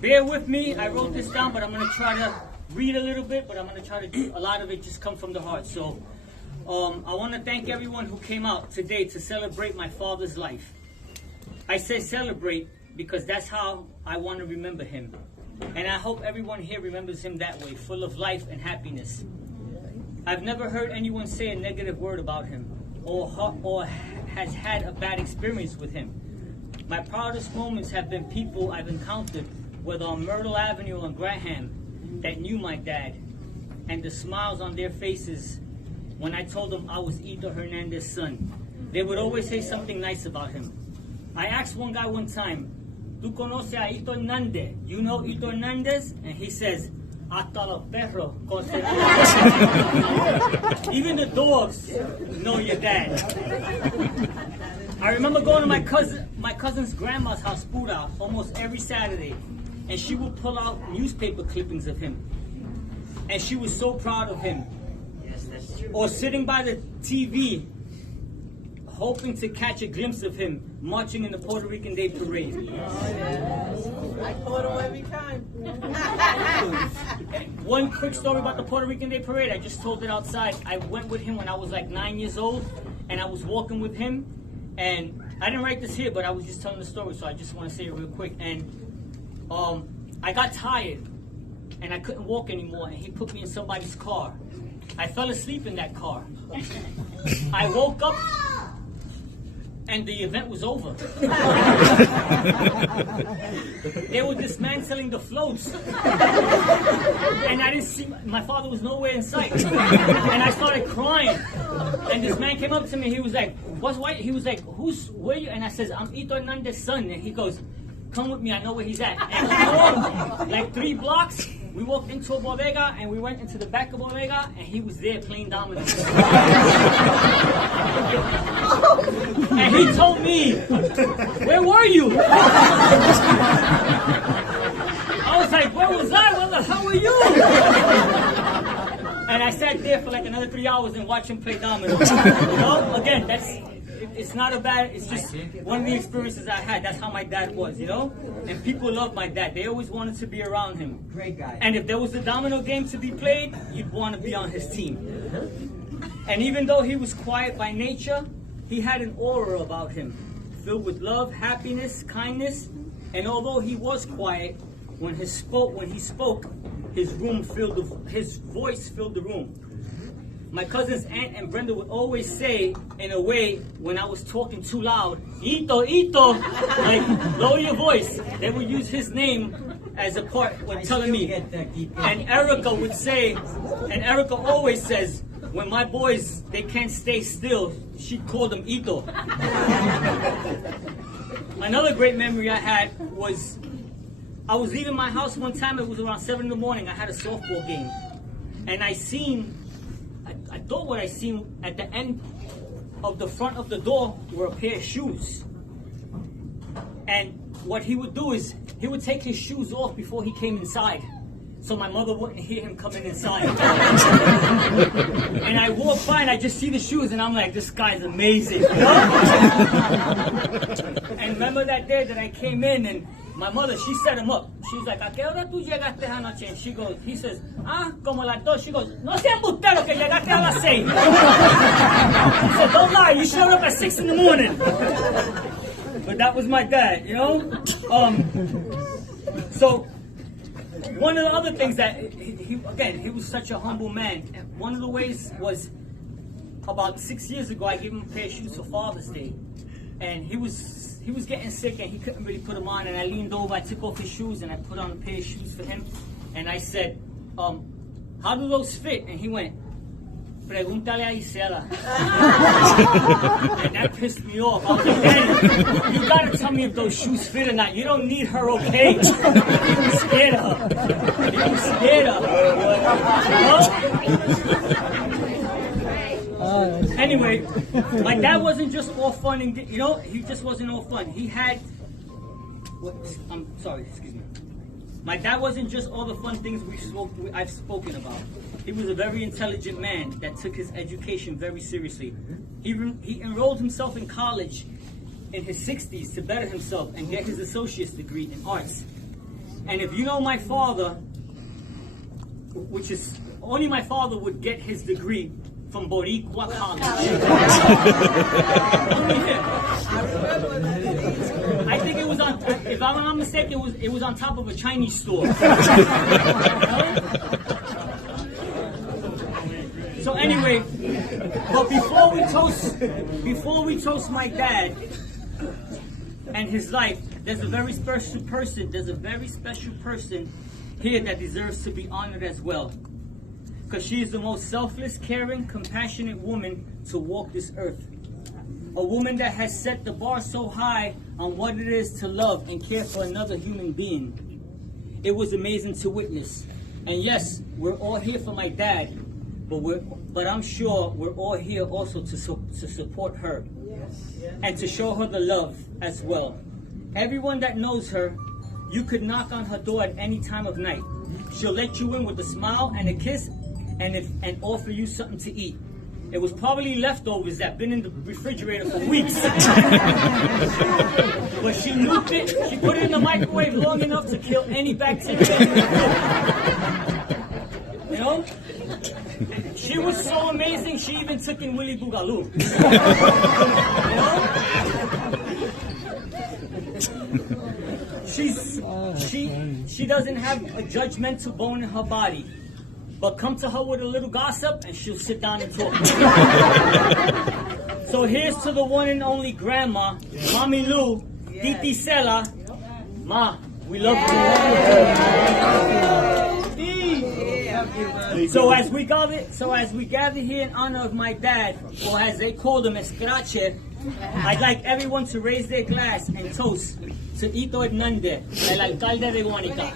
Bear with me. I wrote this down, but I'm going to try to read a little bit, but I'm going to try to do a lot of it just come from the heart. So, I want to thank everyone who came out today to celebrate my father's life. I say celebrate because that's how I want to remember him. And I hope everyone here remembers him that way, full of life and happiness. I've never heard anyone say a negative word about him or has had a bad experience with him. My proudest moments have been people I've encountered, whether on Myrtle Avenue or on Graham, that knew my dad, and the smiles on their faces when I told them I was Ito Hernandez's son. They would always say something nice about him. I asked one guy one time, "Tu conoces a Ito Hernandez? You know Ito Hernandez?" And he says, "Hasta los perros." Even the dogs know your dad. I remember going to my cousin's grandma's house, Pura, almost every Saturday, and she would pull out newspaper clippings of him, and she was so proud of him. Yes, that's true. Or sitting by the TV, hoping to catch a glimpse of him marching in the Puerto Rican Day Parade. Oh, yes. I caught him every time. One quick story about the Puerto Rican Day Parade. I just told it outside. I went with him when I was like 9 years old, and I was walking with him. And I didn't write this here, but I was just telling the story, so I just want to say it real quick. And I got tired, and I couldn't walk anymore, and he put me in somebody's car. I fell asleep in that car. I woke up, and the event was over. They were dismantling the floats. And I didn't see, my father was nowhere in sight. And I started crying. And this man came up to me, he was like, "What's white?" He was like, where are you? And I says, "I'm Ito Hernandez's son." And he goes, "Come with me, I know where he's at." And we walked like 3 blocks. We walked into a bodega, and we went into the back of bodega, and he was there playing dominoes. And he told me, "Where were you?" I was like, "Where was I? Where the hell were you?" And I sat there for like another 3 hours and watched him play dominoes. You know, again, it's not a bad, it's just one of the experiences I had. That's how my dad was, you know? And people loved my dad. They always wanted to be around him. Great guy. And if there was a domino game to be played, you'd want to be on his team. And even though he was quiet by nature, he had an aura about him, filled with love, happiness, kindness. And although he was quiet, when he spoke, his voice filled the room. My cousin's aunt and Brenda would always say, in a way, when I was talking too loud, "Ito, Ito," like, lower your voice. They would use his name as a part when telling me. And Erica would say, and Erica always says, when my boys, they can't stay still, she called them Ito. Another great memory I had was, I was leaving my house one time, it was around 7 in the morning, I had a softball game. And I thought what I seen at the end of the front of the door were a pair of shoes. And what he would do is, he would take his shoes off before he came inside, so my mother wouldn't hear him coming inside. And I walk by and I just see the shoes and I'm like, this guy's amazing, you know? And remember that day that I came in and my mother, she set him up. She's like, "¿A qué hora tú llegaste anoche?" And he says, "Como las 2." She goes, "No seas embustero que llegaste a las 6. He said, "Don't lie, you showed up at 6 in the morning." But that was my dad, you know? So, one of the other things that, he was such a humble man. One of the ways was, about 6 years ago, I gave him a pair of shoes for Father's Day. And he was getting sick and he couldn't really put them on. And I leaned over, I took off his shoes and I put on a pair of shoes for him. And I said, "How do those fit?" And he went, "Pregúntale a Isela." And that pissed me off. I was like, "Daddy, you gotta tell me if those shoes fit or not. You don't need her, okay?" He was scared of her. Anyway, my dad wasn't just all fun and, you know, he just wasn't all fun. He had, excuse me. My dad wasn't just all the fun things I've spoken about. He was a very intelligent man that took his education very seriously. He enrolled himself in college in his 60s to better himself and get his associate's degree in arts. And if you know my father, which is only my father would get his degree from Boricua College. Only him. I think it was on, if I'm not mistaken, it was on top of a Chinese store. So anyway, but before we toast my dad and his life, there's a very special person here that deserves to be honored as well. Because she is the most selfless, caring, compassionate woman to walk this earth. A woman that has set the bar so high on what it is to love and care for another human being. It was amazing to witness. And yes, we're all here for my dad, but I'm sure we're all here also to support her. And to show her the love as well. Everyone that knows her, you could knock on her door at any time of night. She'll let you in with a smile and a kiss and offer you something to eat. It was probably leftovers that been in the refrigerator for weeks. But she nuked it, she put it in the microwave long enough to kill any bacteria. You know? She was so amazing, she even took in Willy Boogaloo. You know? She doesn't have a judgmental bone in her body. But come to her with a little gossip and she'll sit down and talk. So here's to the one and only grandma, Mami Lou, Titi Sela. Ma, we love you. So as we gather here in honor of my dad, or as they call him, Escrache, I'd like everyone to raise their glass and toast to Ito Hernandez, el alcalde de Guanica.